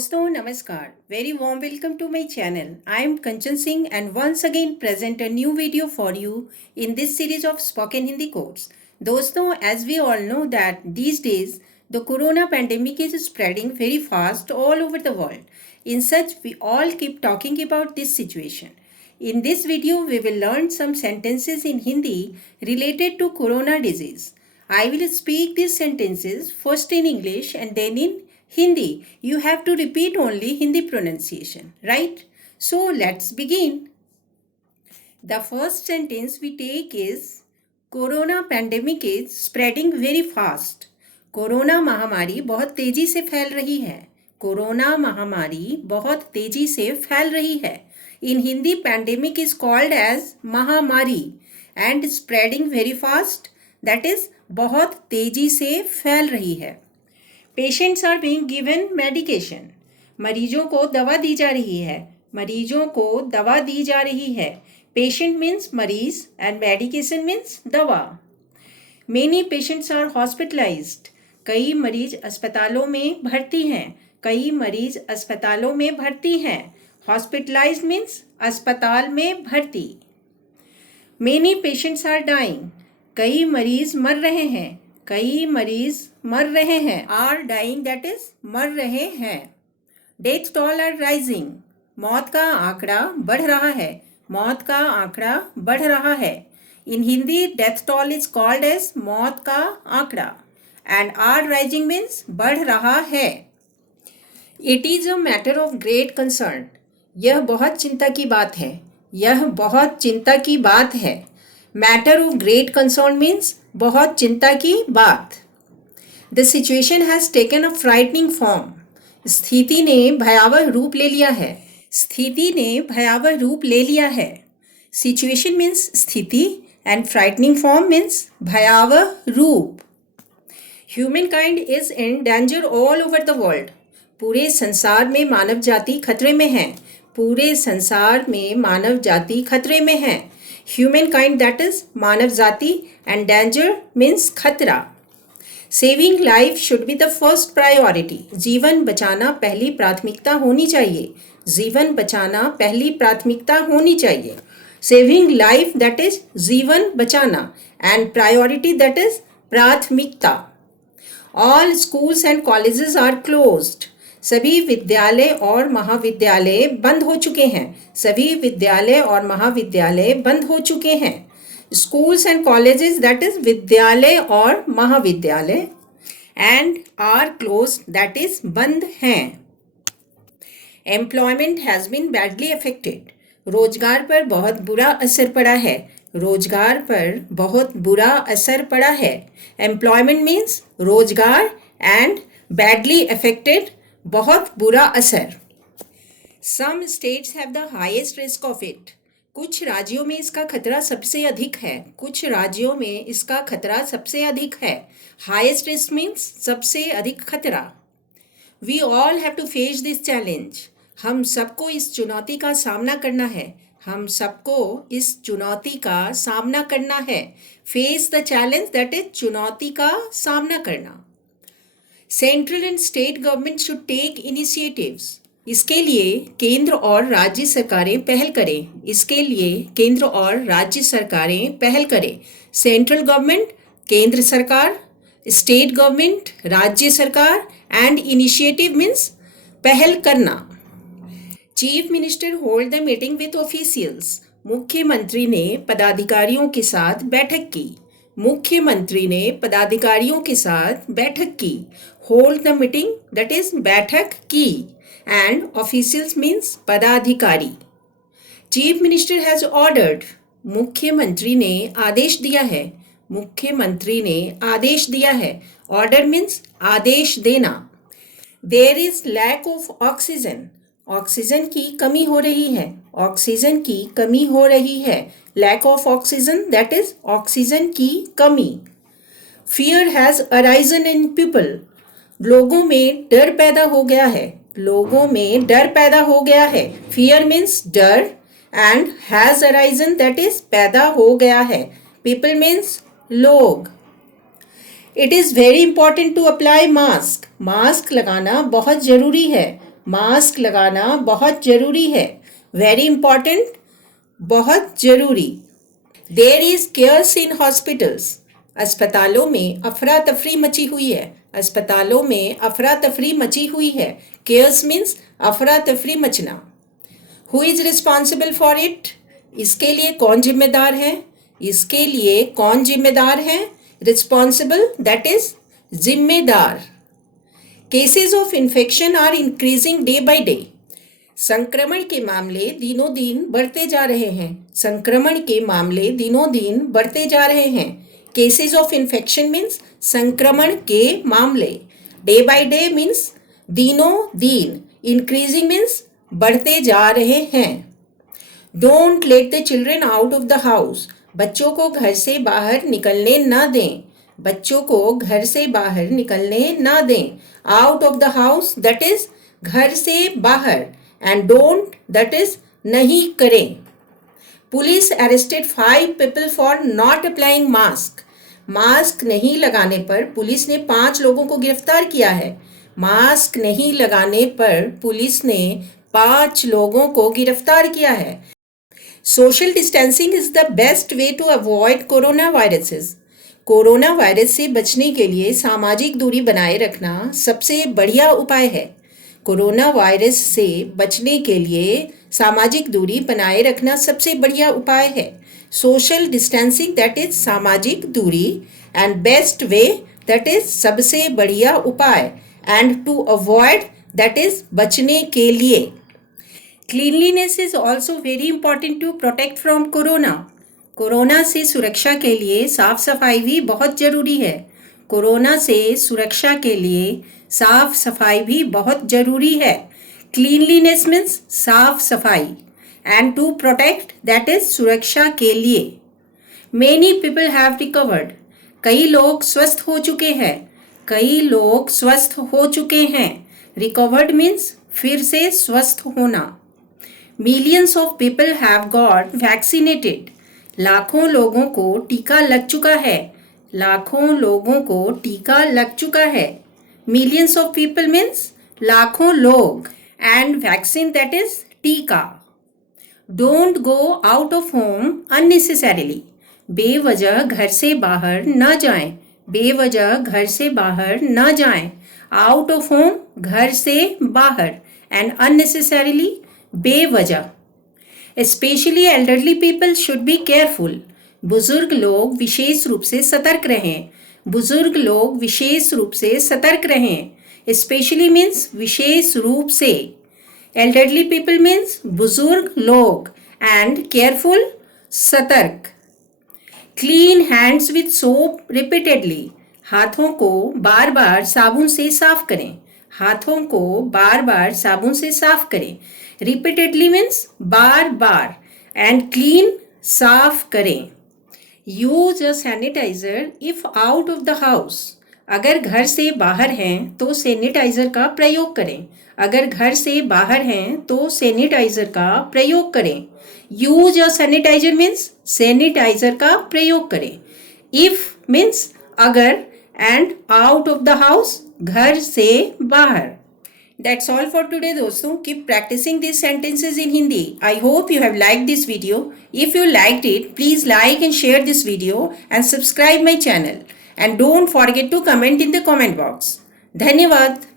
दोस्तों नमस्कार. Very warm welcome to my channel. I am Kanchan Singh and once again present a new video for you in this series of spoken Hindi course. दोस्तों, as we all know that these days the corona pandemic is spreading very fast all over the world. In such, we all keep talking about this situation. In this video, we will learn some sentences in Hindi related to corona disease. I will speak these sentences first in English and then in Hindi. You have to repeat only Hindi pronunciation, right? So let's begin. The first sentence we take is Corona pandemic is spreading very fast. Corona महामारी बहुत तेजी से फैल रही है. Corona महामारी बहुत तेजी से फैल रही है. In Hindi, pandemic is called as महामारी and spreading very fast, that is बहुत तेजी से फैल रही है. Patients are being given medication. मरीजों को दवा दी जा रही है. मरीजों को दवा दी जा रही है. पेशेंट मीन्स मरीज एंड मेडिकेशन मीन्स दवा. Many patients are hospitalised. कई मरीज अस्पतालों में भर्ती हैं. कई मरीज अस्पतालों में भर्ती हैं. हॉस्पिटलाइज्ड मीन्स अस्पताल में भर्ती. Many patients are dying. कई मरीज मर रहे हैं. कई मरीज मर रहे हैं. आर डाइंग दैट इज मर रहे हैं. Death toll are rising. मौत का आंकड़ा बढ़ रहा है. मौत का आंकड़ा बढ़ रहा है. In Hindi death toll is called as मौत का आंकड़ा एंड आर राइजिंग मीन्स बढ़ रहा है. It is a matter of great concern. यह बहुत चिंता की बात है. यह बहुत चिंता की बात है. Matter of great concern means बहुत चिंता की बात. The situation has taken a frightening form. स्थिति ने भयावह रूप ले लिया है. स्थिति ने भयावह रूप ले लिया है. सिचुएशन मीन्स स्थिति एंड फ्राइटनिंग फॉर्म मीन्स भयावह रूप. Human kind is in danger all over the world. पूरे संसार में मानव जाति खतरे में है. पूरे संसार में मानव जाति खतरे में है. Humankind, that is मानव जाति, and danger means खतरा. Saving life should be the first priority. जीवन बचाना पहली प्राथमिकता होनी चाहिए. जीवन बचाना पहली प्राथमिकता होनी चाहिए. Saving life, that is जीवन बचाना, and priority, that is प्राथमिकता. All schools and colleges are closed. सभी विद्यालय और महाविद्यालय बंद हो चुके हैं. सभी विद्यालय और महाविद्यालय बंद हो चुके हैं. Schools and colleges that is विद्यालय और महाविद्यालय and are close that is बंद हैं. Employment has been badly affected. रोजगार पर बहुत बुरा असर पड़ा है. रोजगार पर बहुत बुरा असर पड़ा है. एम्प्लॉयमेंट मीन्स रोजगार एंड बैडली अफेक्टेड बहुत बुरा असर. Some states have the highest risk of it. कुछ राज्यों में इसका खतरा सबसे अधिक है. कुछ राज्यों में इसका खतरा सबसे अधिक है. हाईएस्ट रिस्क मीन्स सबसे अधिक खतरा. We all have to face this challenge. हम सबको इस चुनौती का सामना करना है. हम सबको इस चुनौती का सामना करना है. Face the challenge that is चुनौती का सामना करना. Central and state government should take initiatives. इसके लिए केंद्र और राज्य सरकारें पहल करें. इसके लिए केंद्र और राज्य सरकारें पहल करें. सेंट्रल गवर्नमेंट केंद्र सरकार, स्टेट गवर्नमेंट राज्य सरकार एंड इनिशिएटिव मीन्स पहल करना. Chief minister hold the meeting with officials. मुख्यमंत्री ने पदाधिकारियों के साथ बैठक की. मुख्यमंत्री ने पदाधिकारियों के साथ बैठक की. Hold the meeting that is बैठक की एंड ऑफिशियल्स मीन्स पदाधिकारी. Chief minister has ordered. मुख्यमंत्री ने आदेश दिया है. मुख्यमंत्री ने आदेश दिया है. ऑर्डर मीन्स आदेश देना. There is lack of oxygen. Oxygen की कमी हो रही है. ऑक्सीजन की कमी हो रही है. Lack of oxygen that is oxygen की कमी. Fear has arisen in people. लोगों में डर पैदा हो गया है. लोगों में डर पैदा हो गया है. फियर मीन्स डर and has arisen that is पैदा हो गया है. पीपल मीन्स लोग. It is very important to apply mask. Mask लगाना बहुत ज़रूरी है. मास्क लगाना बहुत जरूरी है, वेरी इंपॉर्टेंट, बहुत जरूरी। देयर इज केयर्स इन हॉस्पिटल्स, अस्पतालों में अफरा तफरी मची हुई है, अस्पतालों में अफरा तफरी मची हुई है। केयर्स मीन्स अफरा तफरी मचना। Who is responsible for it, इसके लिए कौन जिम्मेदार है, इसके लिए कौन जिम्मेदार है। रिस्पॉन्सिबल दैट इज जिम्मेदार। Cases of infection are increasing day by day, संक्रमण के मामले दिनों दिन बढ़ते जा रहे हैं, संक्रमण के मामले दिनों दिन बढ़ते जा रहे हैं। केसेस ऑफ इन्फेक्शन मीन्स संक्रमण के मामले, डे बाय डे मीन्स दिनों दिन, इंक्रीजिंग मीन्स बढ़ते जा रहे हैं। Don't let the children out of the house, बच्चों को घर से बाहर निकलने ना दें, बच्चों को घर से बाहर निकलने ना दें। Out of the house that is घर से बाहर, एंड डोंट दैट इज नहीं करें। Police arrested 5 people for not applying mask, mask नहीं लगाने पर पुलिस ने 5 लोगों को गिरफ्तार किया है, मास्क नहीं लगाने पर पुलिस ने 5 लोगों को गिरफ्तार किया है। Social distancing is the best way to avoid corona viruses, corona virus से बचने के लिए सामाजिक दूरी बनाए रखना सबसे बढ़िया उपाय है। कोरोना वायरस से बचने के लिए सामाजिक दूरी बनाए रखना सबसे बढ़िया उपाय है। सोशल डिस्टेंसिंग दैट इज सामाजिक दूरी, and best way that is सबसे बढ़िया उपाय, and to avoid that is बचने के लिए। Cleanliness is also very important to protect from corona, corona से सुरक्षा के लिए साफ सफाई भी बहुत जरूरी है, कोरोना से सुरक्षा के लिए साफ सफाई भी बहुत जरूरी है। क्लीनलीनेस मीन्स साफ सफाई, and to protect that is सुरक्षा के लिए। मेनी पीपल हैव रिकवर्ड, कई लोग स्वस्थ हो चुके हैं, कई लोग स्वस्थ हो चुके हैं। रिकवर्ड मीन्स फिर से स्वस्थ होना। Millions of people have got vaccinated, लाखों लोगों को टीका लग चुका है, लाखों लोगों को टीका लग चुका है। मिलियंस ऑफ पीपल मीन्स लाखों लोग, एंड वैक्सीन दैट इज टीका। Don't go out of home unnecessarily, बेवजह घर से बाहर न जाएं, बेवजह घर से बाहर न जाएं। आउट ऑफ होम घर से बाहर, एंड अननेसेसरीली बेवजह। Specially elderly people should be careful, बुजुर्ग लोग विशेष रूप से सतर्क रहें, बुजुर्ग लोग विशेष रूप से सतर्क रहें। स्पेशली मीन्स विशेष रूप से, एल्डरली पीपल मीन्स बुजुर्ग लोग, एंड केयरफुल सतर्क। Clean hands with soap repeatedly, हाथों को बार बार साबुन से साफ करें, हाथों को बार बार साबुन से साफ करें। रिपीटेडली मीन्स बार बार, एंड क्लीन साफ करें। Use a sanitiser if out of the house, अगर घर से बाहर हैं तो सैनिटाइजर का प्रयोग करें, अगर घर से बाहर हैं तो सैनिटाइजर का प्रयोग करें। Use a sanitiser means sanitiser का प्रयोग करें। इफ मीन्स अगर, and out of the house घर से बाहर। That's all for today दोस्तों. Keep practicing these sentences in Hindi. I hope you have liked this video. If you liked it, please like and share this video and subscribe my channel. And don't forget to comment in the comment box. धन्यवाद.